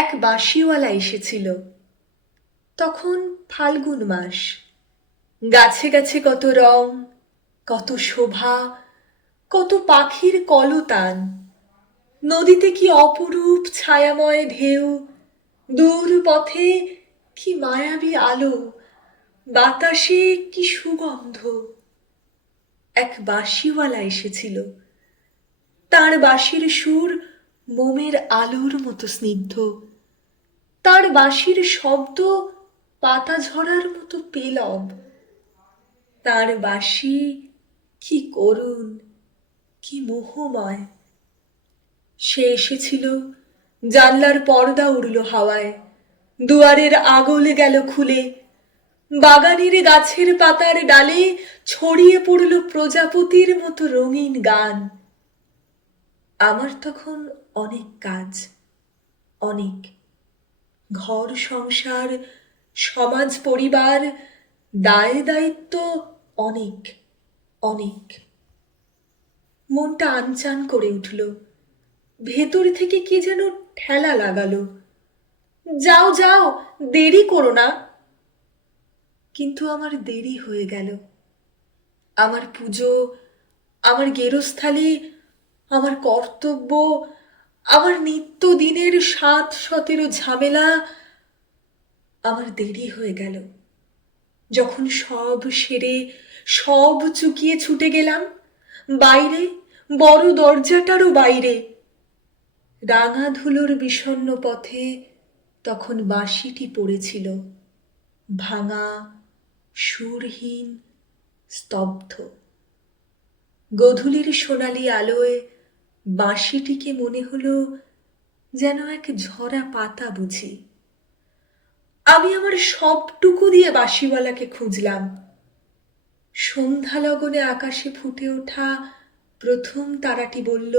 এক বাঁশিওয়ালা এসেছিল। তখন ফাল্গুন মাস। গাছে গাছে কত রং, কত শোভা, কত পাখির কলতান। নদীতে কি অপরূপ ছায়াময় ঢেউ, দূর পথে কি মায়াবী আলো, বাতাসে কি সুগন্ধ। এক বাঁশিওয়ালা এসেছিল। তার বাঁশির সুর মোমের আলোর মতো স্নিগ্ধ, তার বাঁশির শব্দ পাতা ঝরার মতো পেলব। তার বাঁশি কি করুণ, কি মোহময়। সে এসেছিল, জানলার পর্দা উড়ল হাওয়ায়, দুয়ারের আগল গেল খুলে, বাগানের গাছের পাতার ডালে ছড়িয়ে পড়ল প্রজাপতির মতো রঙিন গান। আমার তখন অনেক কাজ, অনেক ঘর সংসার, সমাজ পরিবার, দায় দায়িত্ব, অনেক অনেক। মনটা আনচান করে উঠল। ভেতর থেকে কি যেন ঠেলা লাগালো, যাও যাও, দেরি করো না। কিন্তু আমার দেরি হয়ে গেল। আমার পুজো, আমার গেরস্থালি, আমার কর্তব্য, আমার নিত্যদিনের ৭-১৭ ঝামেলা, আমার দেরি হয়ে গেল। যখন সব সেরে সব চুকিয়ে ছুটে গেলাম বাইরে, বড় দরজাটারও বাইরে, রাঙা ধুলোর বিষণ্ণ পথে তখন বাঁশিটি পড়েছিল, ভাঙা, সুরহীন, স্তব্ধ। গোধূলির সোনালি আলোয় বাঁশিটিকে মনে হলো যেন এক ঝরা পাতা বুঝি। আমি আমার সবটুকু দিয়ে বাঁশিওয়ালাকে খুঁজলাম। সন্ধ্যা লগনে আকাশে ফুটে ওঠা প্রথম তারাটি বলল,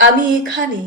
আমি এখানে।